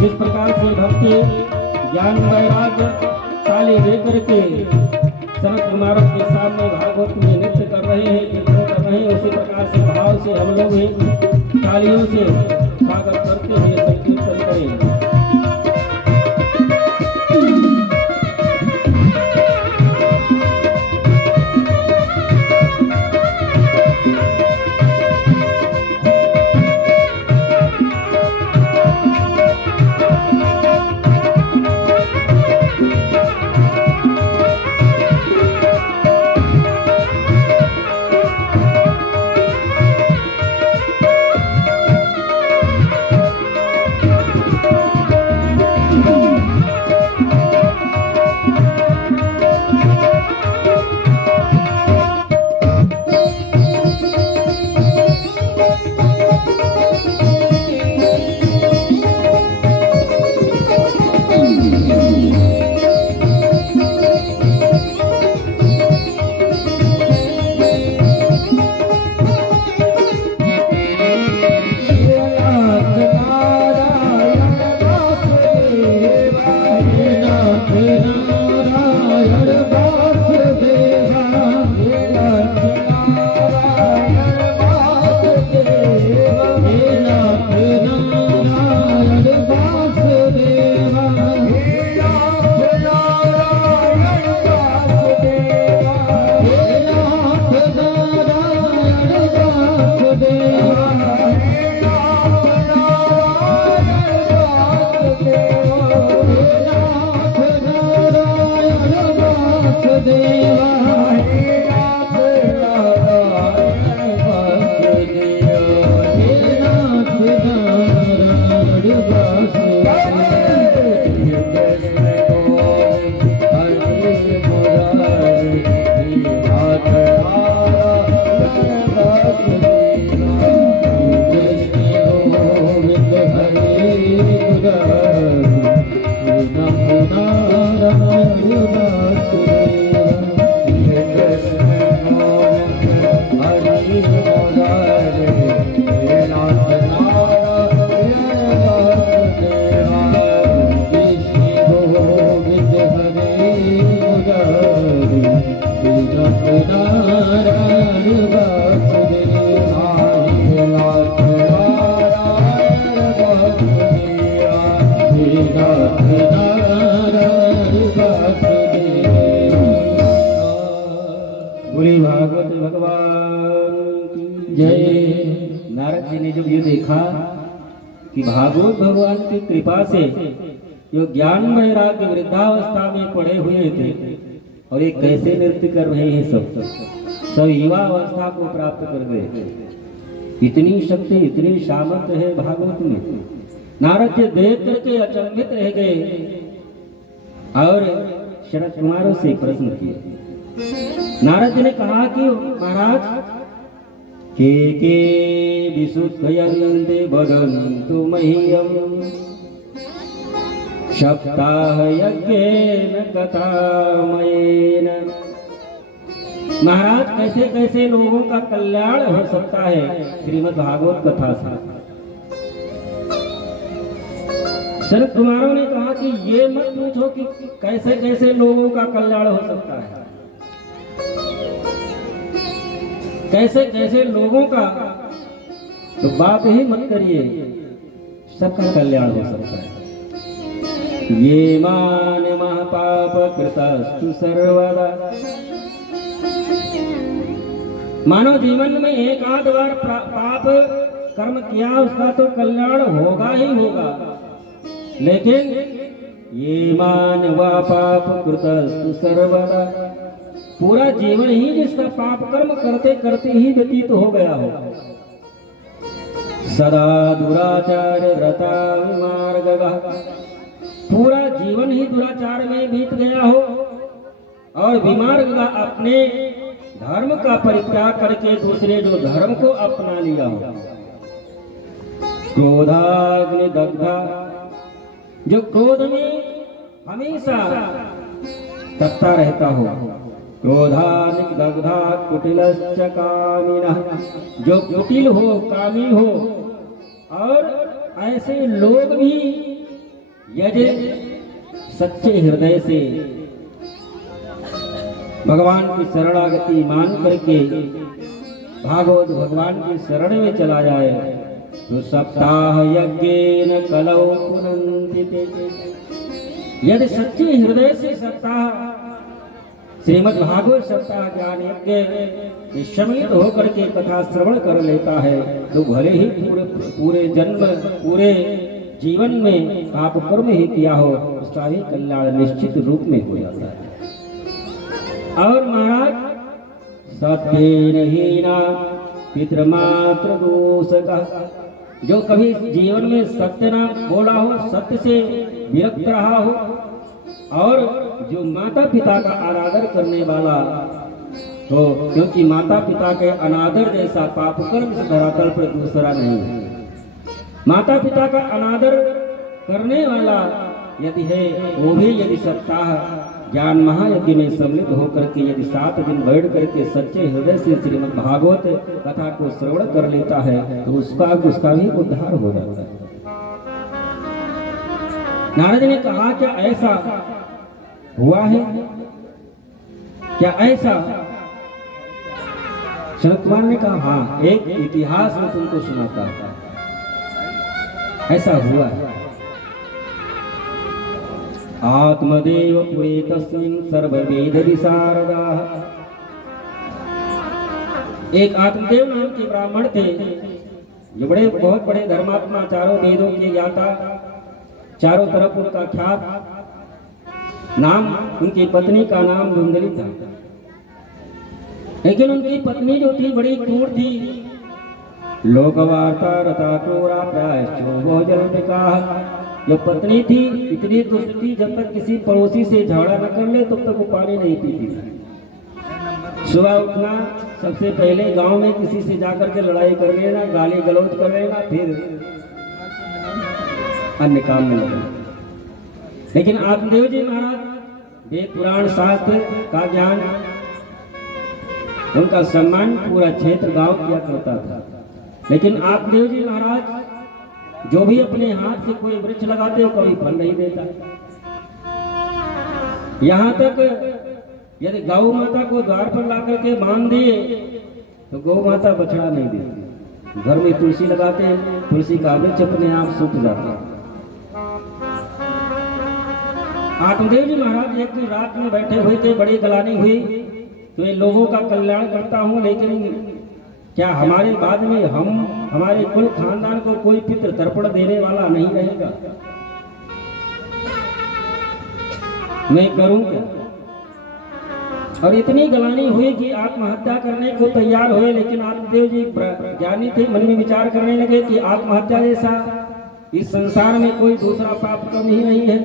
जिस प्रकार से भक्ति ज्ञान वैराग्य ताली लेकर के शरद कुमार के सामने भागवत में नृत्य कर रहे हैं, कीर्तन कर रहे हैं, उसी प्रकार से भाव से हम लोग भी तालियों से स्वागत करते हुए संकीर्तन करें। भागवत भगवान जय। नारद जी ने जब ये देखा कि भागवत भगवान की कृपा से जो ज्ञान वैराग्य वृद्धावस्था में पड़े हुए थे और ये कैसे नृत्य कर रहे हैं, सब युवा अवस्था को प्राप्त कर गए। इतनी शक्ति इतनी सामर्थ्य है भागवत में। नारद जी देख करके अचंभित रह गए और शरद कुमार से प्रश्न किए। नारद जी ने कहा कि महाराज के विशुद्धयन्ते वदन्तु मह्यम् सप्ताह यज्ञेन कथामयेन। महाराज कैसे कैसे लोगों का कल्याण हो सकता है श्रीमद् भागवत कथा से। शरद कुमारों ने कहा कि ये मत पूछो कि कैसे कैसे लोगों का कल्याण हो सकता है, कैसे कैसे लोगों का तो बात ही मत करिए, सबका कल्याण हो सकता है। ये मान महापाप कृतस्तु सर्वदा। मानव जीवन में एक आध बार पाप कर्म किया उसका तो कल्याण होगा ही होगा, लेकिन ये मान वा पाप कृतस्तु सर्वदा, पूरा जीवन ही जिसका पाप कर्म करते करते ही व्यतीत हो गया हो, सदा दुराचार व्रता मार्ग, पूरा जीवन ही दुराचार में बीत गया हो, और विमार्ग अपने धर्म का परित्याग करके दूसरे जो धर्म को अपना लिया हो। क्रोधाग्नि दग्धा, जो क्रोध में हमेशा तपता रहता हो। क्रोधाग्नि दग्धा कुटिलश्च कामिनः, जो कुटिल हो, कामी हो। और ऐसे लोग भी यदि सच्चे हृदय से भगवान की शरणागति मान करके भागवत भगवान की शरण में चला जाए तो सप्ताह यज्ञेन कलौ पुनन्ति ते। यदि सच्चे हृदय से सप्ताह श्रीमद् भागवत सप्ताह ज्ञान यज्ञ सम्मिलित होकर के कथा श्रवण कर लेता है तो भले ही पूरे जन्म पूरे जीवन में पाप कर्म ही किया हो, उसका भी कल्याण निश्चित रूप में हो जाता है। और महाराज सत्य हीना पितृमात्र दोषका, जो कभी जीवन में सत्य ना बोला हो, सत्य से विरक्त रहा हो, और जो माता पिता का अनादर करने वाला हो, क्योंकि माता पिता के अनादर जैसा पाप कर्म इस धरातल पर दूसरा नहीं है। माता पिता का अनादर करने वाला यदि है, वो भी यदि सप्ताह ज्ञान महायज्ञ में सम्मिलित होकर के यदि 7 दिन बैठ करके सच्चे हृदय से श्रीमद् भागवत कथा को श्रवण कर लेता है तो उसका भी उद्धार हो जाता है। नारद ने कहा क्या ऐसा हुआ है? क्या ऐसा? शरद कुमार ने कहा हाँ, एक इतिहास में तुमको सुनाता है, ऐसा हुआ है। आत्मदेव पुरे तस्मिन् सर्ववेद विशारदाः, एक आत्मदेव नाम के ब्राह्मण थे जो बहुत बड़े धर्मात्मा, चारों वेदों के ज्ञाता, चारों तरफ उनका ख्यात नाम। उनकी पत्नी का नाम धुंधली था, लेकिन उनकी पत्नी जो थी बड़ी क्रूर थी। लोकवार्ता रता क्रूरा प्रायश्चो भोजन, जो पत्नी थी इतनी दुष्ट थी, जब तक किसी पड़ोसी से झगड़ा न कर ले तब तक वो पानी नहीं पीती थी। सुबह उठना, सबसे पहले गांव में किसी से जाकर के लड़ाई कर लेना, गाली गलौज कर लेना, फिर अन्य काम में लगना। लेकिन आत्मदेव जी महाराज वेद पुराण शास्त्र का ज्ञान, उनका सम्मान पूरा क्षेत्र गांव किया करता था। लेकिन आत्मदेव जी महाराज जो भी अपने हाथ से कोई वृक्ष लगाते हो कभी फल नहीं देता। यहाँ तक यदि गौ माता को द्वार पर ला करके बांध दिए तो गौ माता बछड़ा नहीं देती। घर में तुलसी लगाते हैं, तुलसी का वृक्ष अपने आप सूख जाता है। आत्मदेव जी महाराज एक दिन रात में बैठे हुए थे, बड़ी गलानी हुई तो ये लोगों का कल्याण करता हूँ, लेकिन क्या हमारे बाद में हमारे कुल खानदान को कोई पितृ तर्पण देने वाला नहीं रहेगा? मैं करूं क्या? और इतनी गलानी हुई कि आत्महत्या करने को तैयार हुए। लेकिन आत्मदेव जी ज्ञानी थे, मन में विचार करने लगे कि आत्महत्या जैसा इस संसार में कोई दूसरा पाप कर्म ही नहीं है।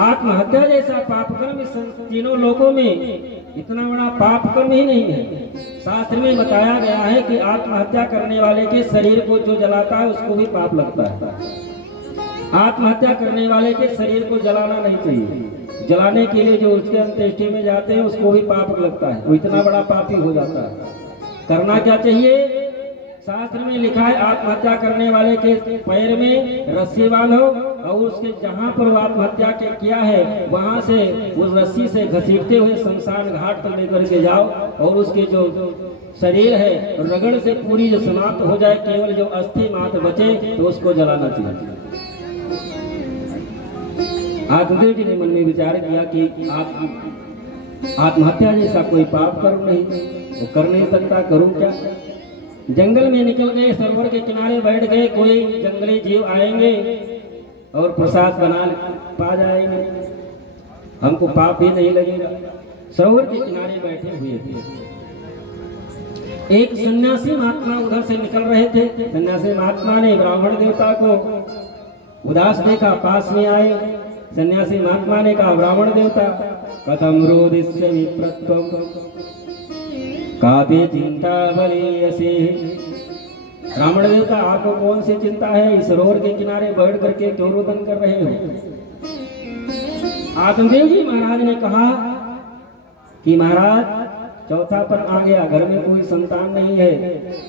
आत्महत्या जैसा पाप कर्म इस तीनों लोगों में इतना बड़ा पाप कर्म ही नहीं है। शास्त्र में बताया गया है कि आत्महत्या करने वाले के शरीर को जो जलाता है उसको भी पाप लगता है। आत्महत्या करने वाले के शरीर को जलाना नहीं चाहिए, जलाने के लिए जो उसके अंत्येष्टि में जाते हैं उसको भी पाप लगता है, वो इतना बड़ा पापी हो जाता है। करना क्या चाहिए? शास्त्र में लिखा है आत्महत्या करने वाले के पैर में रस्सी बांधो और उसके जहां पर आत्महत्या किया है वहां से उस रस्सी से घसीटते हुए शमशान घाट तक लेकर के जाओ और उसके जो शरीर है रगड़ से पूरी जो समाप्त हो जाए, केवल जो अस्थि मात्र बचे तो उसको जलाना चाहिए। आत्मदेव जी ने मन में विचार किया कि आत्महत्या जैसा कोई पाप कर्म नहीं, वो कर नहीं सकता, करूं क्या? जंगल में निकल गए, सरोवर के किनारे बैठ गए। कोई जंगली जीव आएंगे और प्रसाद बना पा जाएंगे, हमको पाप ही नहीं लगेगा। सरोवर के किनारे बैठे हुए थे। एक सन्यासी महात्मा उधर से निकल रहे थे। सन्यासी महात्मा ने ब्राह्मण देवता को उदास देखा, पास में आए। सन्यासी महात्मा ने कहा, ब्राह्मण देवता कथम रोदिष्य विप्रत्वम काते चिंता बलीयसे। ब्राह्मण देवता आपको कौन सी चिंता है, इस सरोवर के किनारे बैठ करके क्यों रोदन कर रहे हो। आत्मदेव जी महाराज ने कहा कि महाराज चौथा पर आ गया, घर में कोई संतान नहीं है,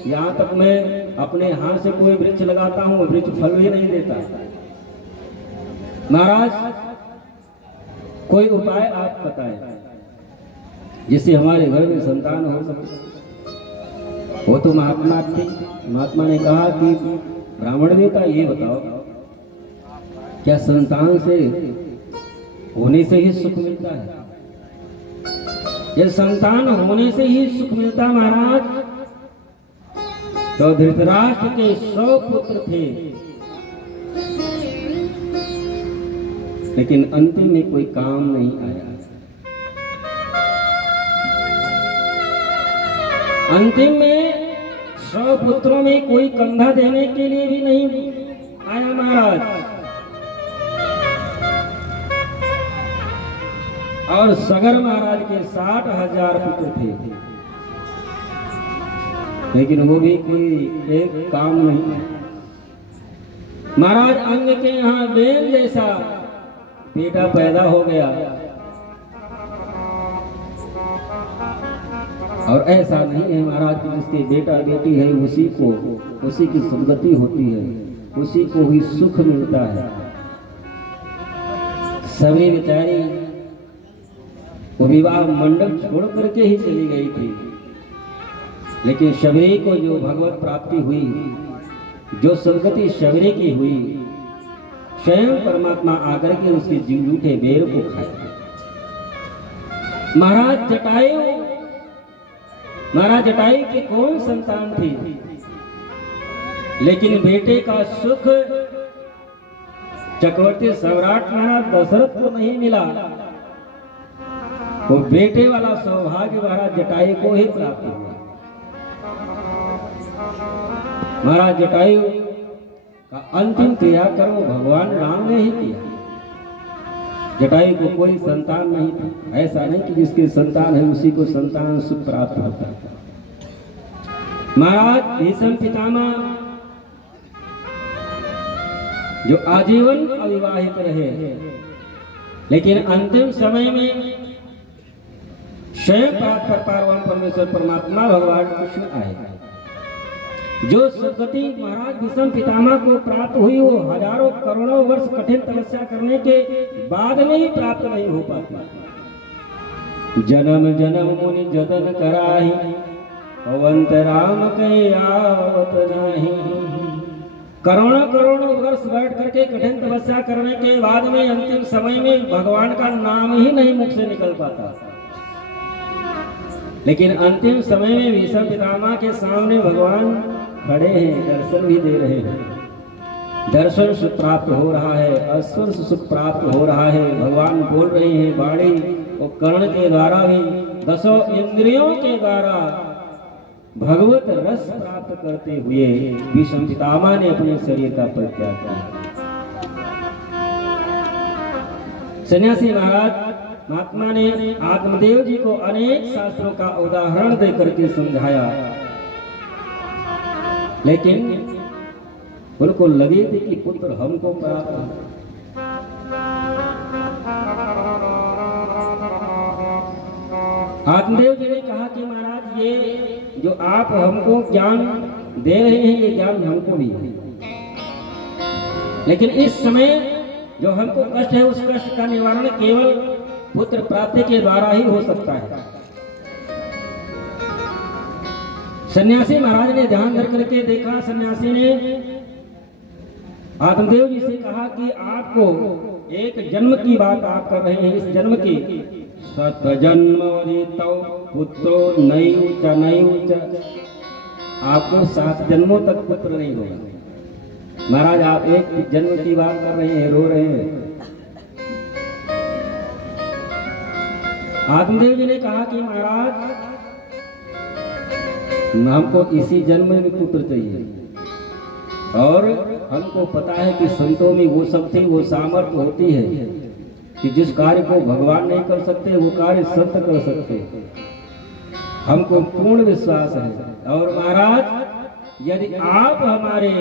यहाँ तक मैं अपने हाथ से कोई वृक्ष लगाता हूँ, वृक्ष फल भी नहीं देता। महाराज कोई उपाय आप बताएं जिससे हमारे घर में संतान हो सके। वो तो महात्मा थे। महात्मा ने कहा कि ब्राह्मण देवता ये बताओ, क्या संतान से होने से ही सुख मिलता है। ये संतान होने से ही सुख मिलता महाराज। तो धृतराष्ट्र के 100 पुत्र थे, लेकिन अंतिम में कोई काम नहीं आया। अंतिम में 100 पुत्रों में कोई कंधा देने के लिए भी नहीं आया महाराज। और सगर महाराज के 60,000 पुत्र थे, लेकिन वो भी कोई एक काम नहीं। महाराज अंग के यहाँ बेल जैसा बेटा पैदा हो गया, और ऐसा नहीं है महाराज कि जिसके बेटा बेटी है उसी की सदगति होती है, उसी को ही सुख मिलता है। सभी बेचारी वो विवाह मंडप छोड़ करके ही चली गई थी, लेकिन शबरी को जो भगवत प्राप्ति हुई, जो सदगति शबरी की हुई, स्वयं परमात्मा आकर के उसके जूठे बेर को खाए। महाराज जटायु की कौन संतान थी, लेकिन बेटे का सुख चक्रवर्ती सम्राट महाराज दशरथ को नहीं मिला। वो बेटे वाला सौभाग्य महाराज जटायु को ही प्राप्त हुआ। महाराज जटायु का अंतिम क्रियाकर्म भगवान राम ने ही किया। जटायु को कोई संतान नहीं था। ऐसा नहीं कि जिसकी संतान है उसी को संतान सुख प्राप्त होता है। महाराज भीष्म पितामह जो आजीवन अविवाहित रहे, लेकिन अंतिम समय में स्वयं पार्वण परमेश्वर परमात्मा भगवान कृष्ण आए। जो सदगति महाराज भीष्म पितामह को प्राप्त हुई, वो हजारों करोड़ों वर्ष कठिन तपस्या करने के बाद में ही प्राप्त नहीं हो पाती। जन्म जन्म मुनि जतन कराही, अवंत राम के आवत नहीं। करोड़ों करोड़ों वर्ष बैठ करके कठिन तपस्या करने के बाद में अंतिम समय में भगवान का नाम ही नहीं मुख से निकल पाता। लेकिन अंतिम समय में भीष्म पितामह के सामने भगवान खड़े हैं, दर्शन भी दे रहे हैं। दर्शन सुख प्राप्त हो रहा है, स्पर्श सुख प्राप्त हो रहा है। भगवान बोल रहे हैं वाणी और कर्ण के द्वारा भी, 10 इंद्रियों के द्वारा भगवत रस प्राप्त करते हुए भीष्म पितामह ने अपने शरीर का परित्याग किया। सन्यासी महाराज महात्मा ने आत्मदेव जी को अनेक शास्त्रों का उदाहरण देकर के समझाया, लेकिन उनको लगे थे कि पुत्र हमको प्राप्त हो। आत्मदेव जी ने कहा कि महाराज ये जो आप हमको ज्ञान दे रहे हैं, ये ज्ञान हमको भी है, लेकिन इस समय जो हमको कष्ट है, उस कष्ट का निवारण केवल पुत्र प्राप्ति के द्वारा ही हो सकता है। सन्यासी महाराज ने ध्यान धर करके देखा। सन्यासी ने आत्मदेव जी से कहा कि आपको एक जन्म की बात आप कर रहे हैं, इस जन्म की। सत जन्म पुत्रो नैव च, आपको 7 जन्मों तक पुत्र नहीं होगा। महाराज आप एक जन्म की बात कर रहे हैं, रो रहे हैं। आत्मदेव जी ने कहा कि महाराज हमको इसी जन्म में पुत्र चाहिए, और हमको पता है कि संतों में वो शक्ति, वो सामर्थ्य होती है कि जिस कार्य को भगवान नहीं कर सकते वो कार्य संत कर सकते। हमको पूर्ण विश्वास है। और महाराज यदि आप हमारे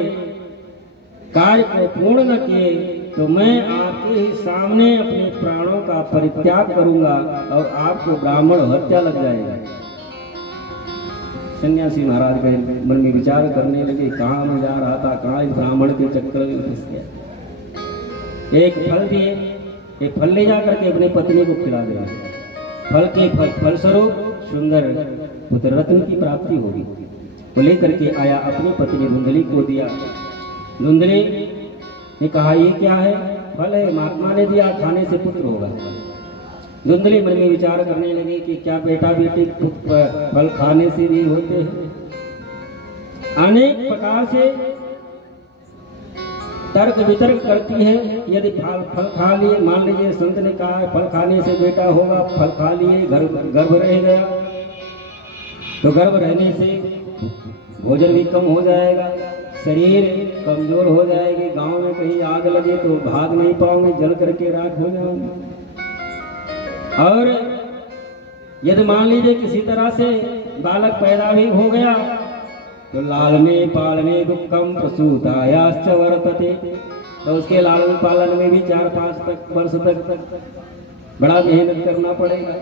कार्य को पूर्ण न किए तो मैं आपके ही सामने अपने प्राणों का परित्याग करूंगा और आपको ब्राह्मण हत्या लग जाएगा। सन्यासी महाराज के मन में विचार करने लगे, कहाँ मैं जा रहा था, कहाँ इस ब्राह्मण के चक्कर में फंस गया। एक फल दिए, एक फल ले जाकर के अपनी पत्नी को खिला दिया। फल के फलस्वरूप सुंदर पुत्र रत्न की प्राप्ति होगी। वो लेकर के आया, अपनी पत्नी धुंधली को दिया। धुंधली ने कहा ये क्या है? फल है, महात्मा ने दिया, खाने से पुत्र होगा। धुंधली मन में विचार करने लगी कि क्या बेटा बेटी फल खाने से भी होते हैं। अनेक प्रकार से तर्क वितर्क करती है। यदि फल खा लिए, मान लीजिए संत ने कहा फल खाने से बेटा होगा, फल खा लिए गर्भ रह गया तो गर्भ रहने से भोजन भी कम हो जाएगा, शरीर कमजोर हो जाएगी, गांव में कहीं आग लगे तो भाग नहीं पाओगे, जल करके राख हो जाओगे। और यदि मान लीजिए किसी तरह से बालक पैदा भी हो गया तो लालने पालने दुखम प्रसूतायाश्च वर्तते, तो उसके लालन पालन में भी 4-5 वर्ष तक बड़ा मेहनत करना पड़ेगा।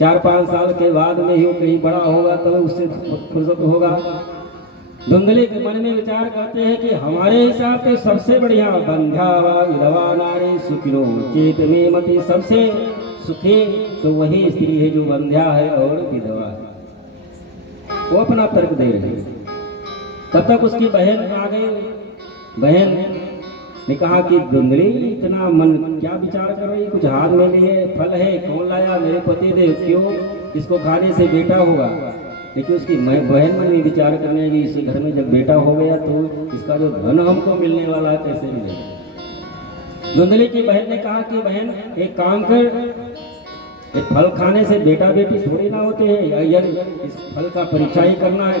4-5 साल के बाद में ही वो कहीं बड़ा होगा तो उससे फुर्सत होगा। धुंधली के मन में विचार करते हैं कि हमारे हिसाब से सबसे बढ़िया बंध्या वा विधवा नारी सुखिनो चेत में मति, सबसे सुखी तो वही स्त्री है जो बंध्या है और विधवा है। वो अपना तर्क दे रहे हैं। तब तक उसकी बहन आ गई। बहन ने कहा कि धुंधली इतना मन क्या विचार कर रही, कुछ हाथ में लिए फल है, कौन लाया? मेरे पति देव, क्यों? इसको खाने से बेटा होगा। लेकिन उसकी बहन मन में विचार करने लगी, इस घर में जब बेटा हो गया तो इसका जो धन हमको मिलने वाला है कैसे मिलेगा। धुंधली की बहन ने कहा कि बहन एक काम कर, एक फल खाने से बेटा बेटी थोड़ी ना होते हैं, यदि इस फल का परीक्षा ही करना है,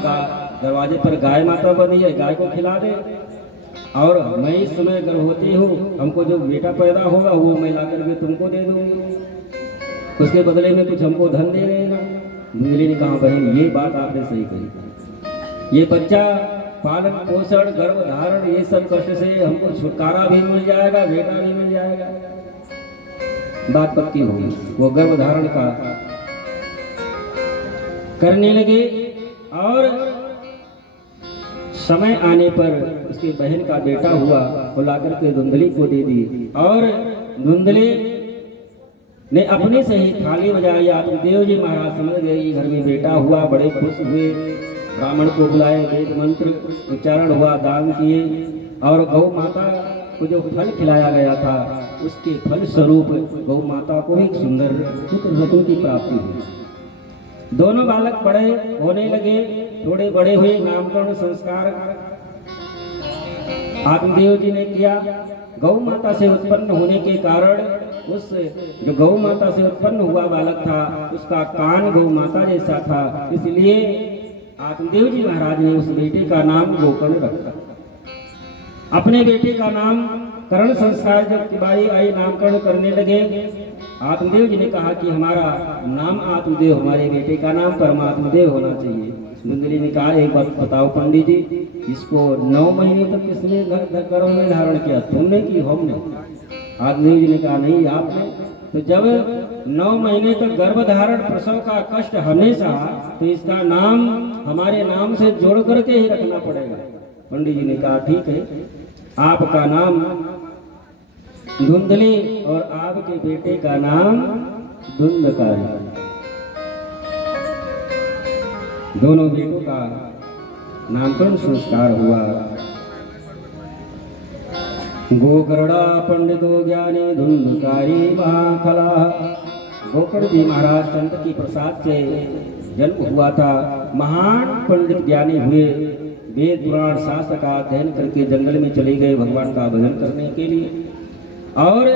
दरवाजे पर गाय माता बनी है, गाय को खिला दे, और मैं इस समय गर्भवती हूँ, हमको जो बेटा पैदा होगा वो मैं ला करके तुमको दे दूंगी, उसके बदले में कुछ हमको धन दे देगा। धुंधली ने कहा बहन ये बात आपने सही कही, ये बच्चा पालन पोषण गर्भ धारण ये सब कष्ट से हमको छुटकारा भी मिल जाएगा, बेटा भी मिल जाएगा। बात पक्की होगी। वो गर्भ धारण का करने लगे और समय आने पर उसकी बहन का बेटा हुआ, वो लाकर के धुंधली को दे दी। और धुंधली ने अपने से ही थाली बजाई। आत्मदेव जी महाराज समझ गए घर में बेटा हुआ, बड़े खुश हुए, ब्राह्मण को बुलाए, वेद मंत्र उच्चारण हुआ, दान किए, और गौ माता को जो फल खिलाया गया था उसके फल स्वरूप गौ माता को एक सुंदर पुत्र रत्न की प्राप्ति हुई। दोनों बालक बड़े होने लगे, थोड़े बड़े हुए, नामकरण संस्कार आत्मदेव जी ने किया। गौ माता से उत्पन्न होने के कारण उस जो गौ माता से उत्पन्न हुआ बालक था उसका कान गौ माता जैसा था, इसलिए आत्मदेव जी महाराज ने उस बेटे का नाम गोकर्ण रखा। अपने बेटे का नाम करण संस्कार जब बारी आई नामकरण करने लगे, आत्मदेव जी ने कहा कि हमारा नाम आत्मदेव, हमारे बेटे का नाम परमात्मदेव होना चाहिए। धुंधली ने कहा एक बात बताओ पंडित जी, इसको 9 महीने तक किसने गर्भ में धारण किया, तुमने कि हमने? आत्मदेव जी ने कहा नहीं आपने। तो जब 9 महीने तक गर्भ धारण प्रसव का कष्ट हमेशा, तो इसका नाम हमारे नाम से जोड़ करके ही रखना पड़ेगा। पंडित जी ने कहा ठीक है, आपका नाम धुंधली और आपके बेटे का नाम धुंधकारी। दोनों बेटों का नामकरण संस्कार हुआ। गोकर्णा पंडितो ज्ञानी धुंधकारी महाखला। गोकर्ण जी महाराज संत की प्रसाद से जन्म हुआ था। महान पंडित ज्ञानी हुए, वेद पुराण शास्त्र का अध्ययन करके जंगल में चले गए भगवान का भजन करने के लिए। और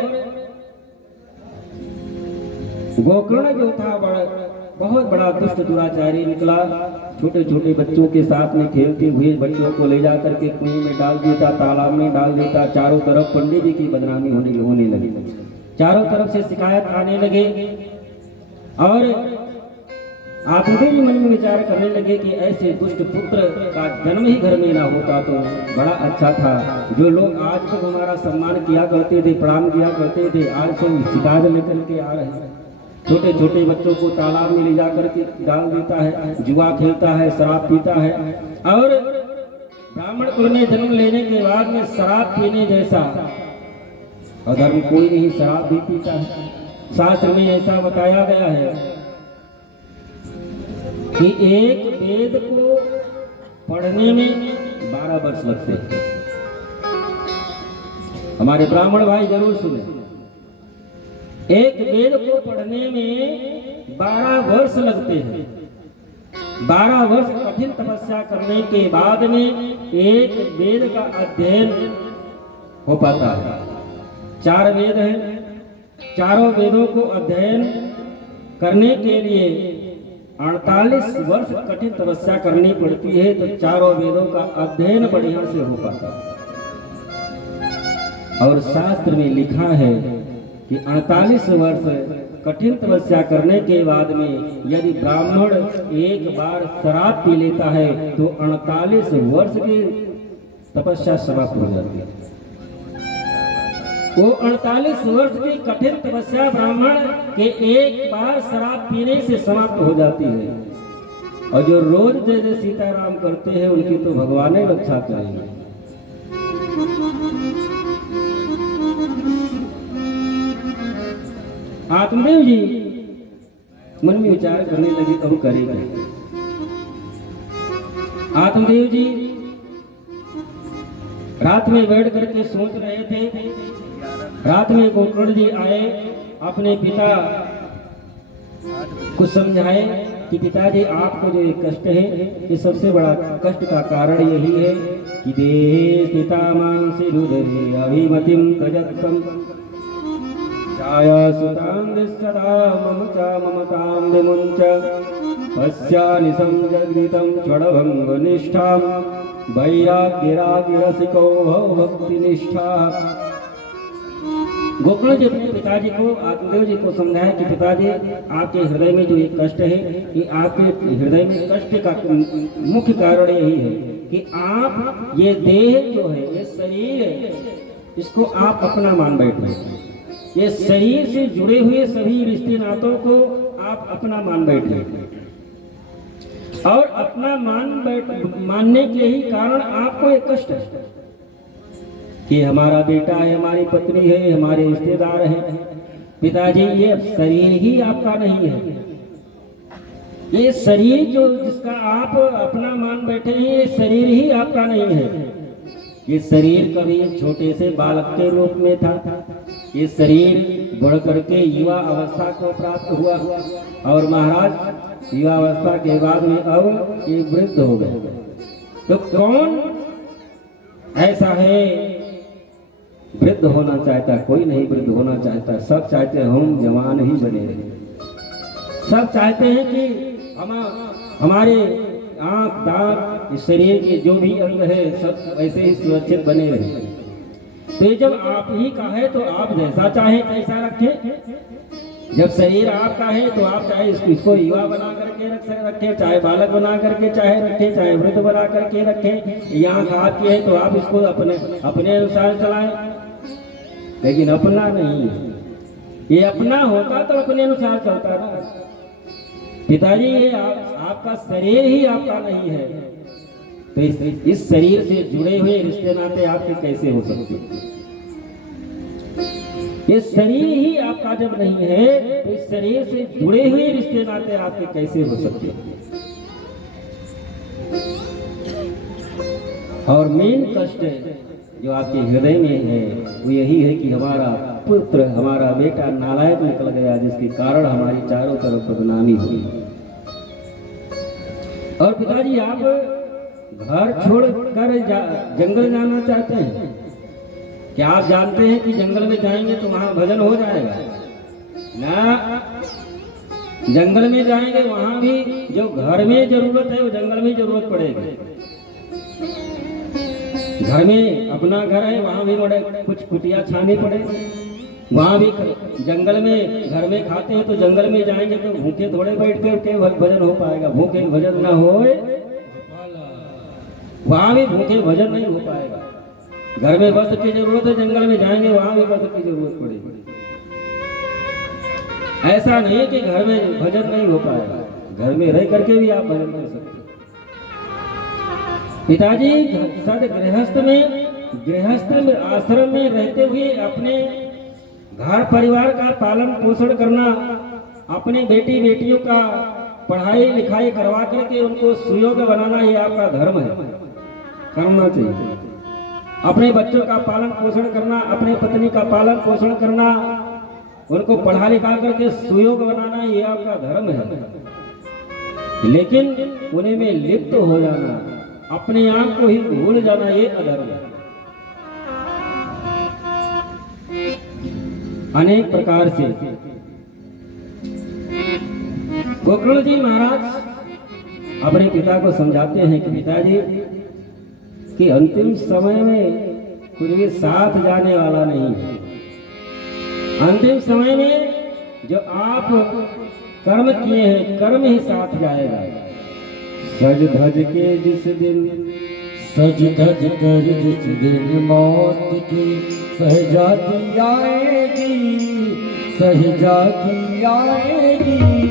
गोकर्ण जो था बहुत बड़ा दुष्ट दुराचारी निकला। छोटे छोटे बच्चों के साथ में खेलते हुए बच्चों को ले जा करके कुएं में डाल देता, तालाब में डाल देता। चारों तरफ पंडित जी की बदनामी होने लगी। चारों तरफ से शिकायत आने लगे और आत्मदेव जी मन में विचार करने लगे कि ऐसे दुष्ट पुत्र का जन्म ही घर में ना होता तो बड़ा अच्छा था। जो लोग आज तक हमारा सम्मान किया करते थे, प्रणाम किया करते थे, आज तो शिकायत लेकर के आ रहे हैं। छोटे छोटे बच्चों को तालाब में ले जाकर के डाल देता है, जुआ खेलता है, शराब पीता है। और ब्राह्मण कुल में जन्म लेने के बाद में शराब पीने जैसा अधर्म कोई नहीं शराब भी पीता है। शास्त्र में ऐसा बताया गया है कि एक वेद को पढ़ने में 12 वर्ष लगते हैं। हमारे ब्राह्मण भाई जरूर सुने, एक वेद को पढ़ने में 12 वर्ष लगते हैं। 12 वर्ष कठिन तपस्या करने के बाद में एक वेद का अध्ययन हो पाता है। 4 वेद हैं, चारों वेदों को अध्ययन करने के लिए 48 वर्ष कठिन तपस्या करनी पड़ती है, तो चारों वेदों का अध्ययन बढ़िया से हो पाता है। और शास्त्र में लिखा है कि 48 वर्ष कठिन तपस्या करने के बाद में यदि ब्राह्मण एक बार शराब पी लेता है तो 48 वर्ष की तपस्या समाप्त हो जाती है। वो 48 वर्ष की कठिन तपस्या ब्राह्मण के एक बार शराब पीने से समाप्त हो जाती है। और जो रोज जय जय सीताराम करते हैं उनकी तो भगवान ही रक्षा करेंगे। आत्मदेव जी मन में विचार करने लगे तो करेगा। आत्मदेव जी रात में बैठ करके सोच रहे थे। रात में गोकर्ण जी आए, अपने पिता को समझाए कि पिताजी आपको जो ये कष्ट है, ये सबसे बड़ा कष्ट का कारण यही है कि देहे स्थिता मांसी रुदरे अभिमतिम तजत्तम छाया सुतां सदा ममता ममतां विमुञ्च अस्यानि संजगृतं क्षणभंग निष्ठां वैराग्यरागिरसिको भक्ति निष्ठा। गोकर्ण जी अपने पिताजी को, आत्मदेव जी को समझाया कि पिताजी आपके हृदय में जो ये कष्ट है, ये आपके हृदय में कष्ट का मुख्य कारण यही है कि आप ये देह जो है, ये शरीर है, इसको आप अपना मान बैठे। ये शरीर से जुड़े हुए सभी रिश्ते नातों को आप अपना मान बैठे और अपना मानने के ही कारण आपको एक कष्ट है कि हमारा बेटा है, हमारी पत्नी है, हमारे रिश्तेदार हैं। पिताजी ये शरीर ही आपका नहीं है। ये शरीर जो जिसका आप अपना मान बैठे हैं, ये शरीर ही आपका नहीं है। ये शरीर कभी एक छोटे से बालक के रूप में था, ये शरीर बढ़ करके युवा अवस्था को प्राप्त हुआ और महाराज युवा अवस्था के बाद में अब ये वृद्ध हो गए। तो कौन ऐसा है वृद्ध होना चाहता? कोई नहीं वृद्ध होना चाहता। सब चाहते हैं हम जवान ही बने रहे। सब चाहते हैं कि हमारे आंख दांत शरीर के जो भी अंग है सब ऐसे ही सुरक्षित बने रहे। तो जब आप ही का है तो आप जैसा चाहे कैसा रखें। जब शरीर आपका है तो आप चाहे इसको युवा बना करके रखें, चाहे बालक बना करके चाहे रखें, चाहे वृद्ध बना करके रखें। यहाँ आपकी है तो आप इसको अपने अनुसार चलाएं, लेकिन अपना नहीं है। ये अपना होता तो अपने अनुसार चलता ना। पिताजी ये आपका शरीर ही आपका नहीं है, तो इस शरीर से जुड़े हुए रिश्ते नाते आपके कैसे हो सकते? ये शरीर ही आपका जब नहीं है तो इस शरीर से जुड़े हुए रिश्ते नाते आपके कैसे हो सकते? और मेन कष्ट जो आपके हृदय में है वो यही है कि हमारा पुत्र, हमारा बेटा नालायक निकल गया, जिसके कारण हमारी चारों तरफ बदनामी हुई। और पिताजी आप घर छोड़कर जंगल जाना चाहते हैं? क्या आप जानते हैं कि जंगल में जाएंगे तो वहां भजन हो जाएगा ना? जंगल में जाएंगे वहां भी जो घर में जरूरत है वो जंगल में जरूरत पड़ेगी। घर में अपना घर है, वहां भी बड़े कुछ कुटिया छानी पड़ेगी। वहाँ भी जंगल में, घर में खाते हैं तो जंगल में जाएंगे तो भूखे थोड़े बैठ के भजन हो पाएगा, भूखे भजन ना हो, वहाँ भी भूखे भजन नहीं हो पाएगा। घर में वस्त्र की जरूरत है, जंगल में जाएंगे वहाँ भी वस्त्र की जरूरत पड़ेगी। ऐसा नहीं है कि घर में भजन नहीं हो पाएगा, घर में रह करके भी आप भजन कर सकते। पिताजी सद गृहस्थ में आश्रम में रहते हुए अपने घर परिवार का पालन पोषण करना, अपने बेटी बेटियों का पढ़ाई लिखाई करवा करके उनको सुयोग्य बनाना, ये आपका धर्म है, करना चाहिए। अपने बच्चों का पालन पोषण करना, अपनी पत्नी का पालन पोषण करना, उनको पढ़ा लिखा करके सुयोग्य बनाना, ये आपका धर्म है। लेकिन उन्हीं में लिप्त हो जाना, अपने आप को ही भूल जाना, ये अधर्म है। अनेक प्रकार से गोकर्ण जी महाराज अपने पिता को समझाते हैं कि पिताजी कि अंतिम समय में कुछ भी साथ जाने वाला नहीं है। अंतिम समय में जो आप कर्म किए हैं, कर्म ही साथ जाएगा। सज धज के जिस दिन, सज धज कर जिस दिन मौत की सहजाती आएगी, सहजाती आएगी।